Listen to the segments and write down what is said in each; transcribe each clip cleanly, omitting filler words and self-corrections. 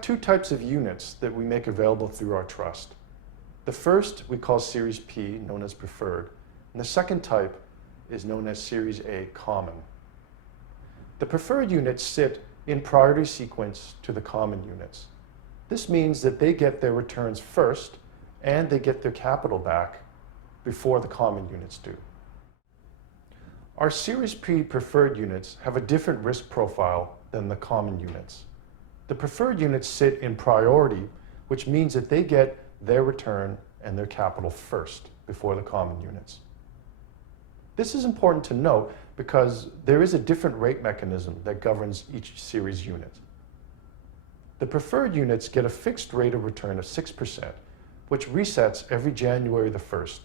have two types of units that we make available through our trust. The first we call Series P, known as preferred, and the second type is known as Series A, common. The preferred units sit in priority sequence to the common units. This means that they get their returns first and they get their capital back before the common units do. Our Series P preferred units have a different risk profile than the common units. The preferred units sit in priority, which means that they get their return and their capital first before the common units. This is important to note because there is a different rate mechanism that governs each series unit. The preferred units get a fixed rate of return of 6%, which resets every January the 1st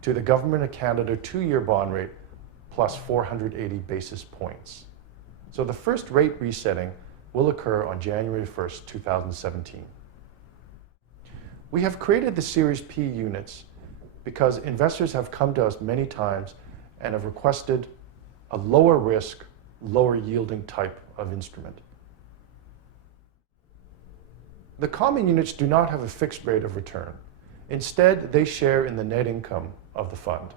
to the Government of Canada 2-year bond rate plus 480 basis points. So the first rate resetting will occur on January 1st, 2017. We have created the Series P units because investors have come to us many times and have requested a lower risk, lower yielding type of instrument. The common units do not have a fixed rate of return. Instead, they share in the net income of the fund.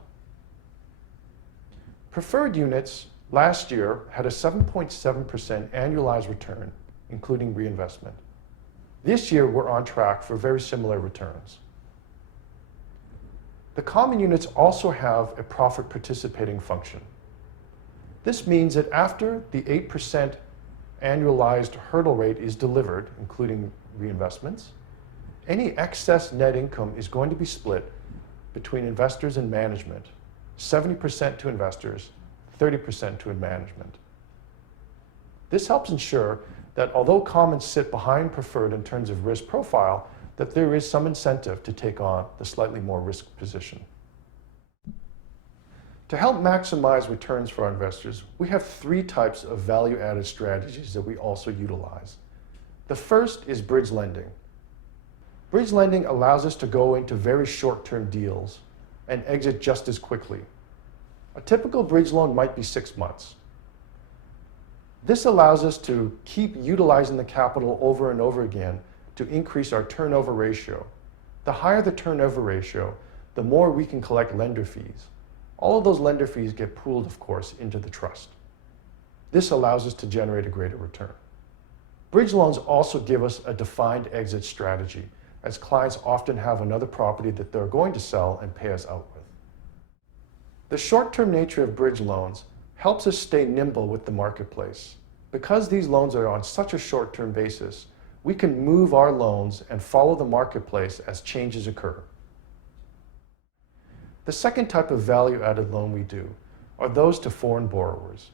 Preferred units last year had a 7.7% annualized return, including reinvestment. This year, we're on track for very similar returns. The common units also have a profit participating function. This means that after the 8% annualized hurdle rate is delivered, including reinvestments, any excess net income is going to be split between investors and management, 70% to investors, 30% to management. This helps ensure that although commons sit behind preferred in terms of risk profile, that there is some incentive to take on the slightly more risk position. To help maximize returns for our investors, we have three types of value-added strategies that we also utilize. The first is bridge lending. Bridge lending allows us to go into very short-term deals and exit just as quickly. A typical bridge loan might be 6 months. This allows us to keep utilizing the capital over and over again to increase our turnover ratio. The higher the turnover ratio, the more we can collect lender fees. All of those lender fees get pooled, of course, into the trust. This allows us to generate a greater return. Bridge loans also give us a defined exit strategy, as clients often have another property that they're going to sell and pay us out with. The short-term nature of bridge loans helps us stay nimble with the marketplace. Because these loans are on such a short-term basis, we can move our loans and follow the marketplace as changes occur. The second type of value-added loan we do are those to foreign borrowers.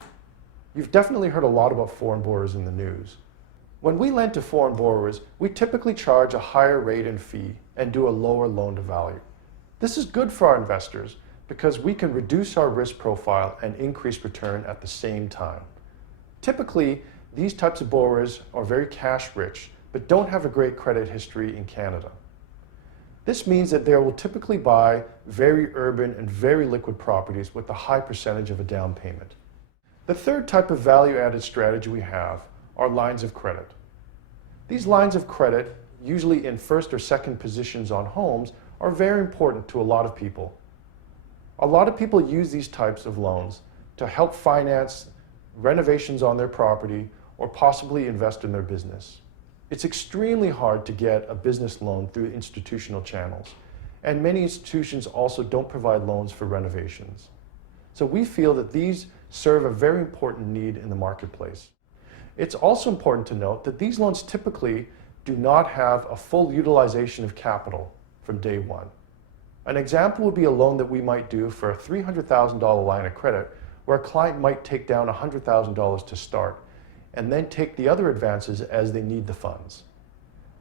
You've definitely heard a lot about foreign borrowers in the news. When we lend to foreign borrowers, we typically charge a higher rate and fee and do a lower loan-to-value. This is good for our investors because we can reduce our risk profile and increase return at the same time. Typically, these types of borrowers are very cash-rich, but don't have a great credit history in Canada. This means that they will typically buy very urban and very liquid properties with a high percentage of a down payment. The third type of value-added strategy we have are lines of credit. These lines of credit, usually in first or second positions on homes, are very important to a lot of people. A lot of people use these types of loans to help finance renovations on their property or possibly invest in their business. It's extremely hard to get a business loan through institutional channels, and many institutions also don't provide loans for renovations. So we feel that these serve a very important need in the marketplace. It's also important to note that these loans typically do not have a full utilization of capital from day one. An example would be a loan that we might do for a $300,000 line of credit where a client might take down $100,000 to start and then take the other advances as they need the funds.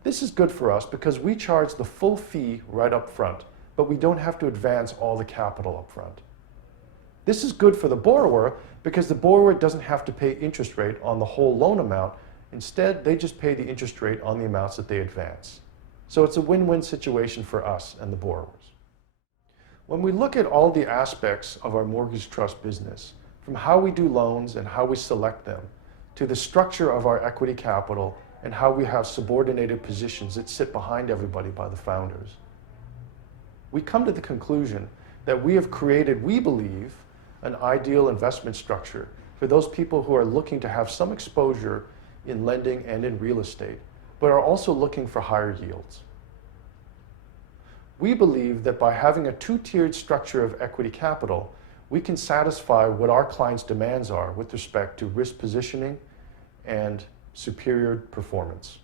This is good for us because we charge the full fee right up front, but we don't have to advance all the capital up front. This is good for the borrower because the borrower doesn't have to pay interest rate on the whole loan amount. Instead, they just pay the interest rate on the amounts that they advance. So it's a win-win situation for us and the borrowers. When we look at all the aspects of our mortgage trust business, from how we do loans and how we select them, to the structure of our equity capital and how we have subordinated positions that sit behind everybody by the founders. We come to the conclusion that we have created, we believe, an ideal investment structure for those people who are looking to have some exposure in lending and in real estate, but are also looking for higher yields. We believe that by having a two-tiered structure of equity capital, we can satisfy what our clients' demands are with respect to risk positioning and superior performance.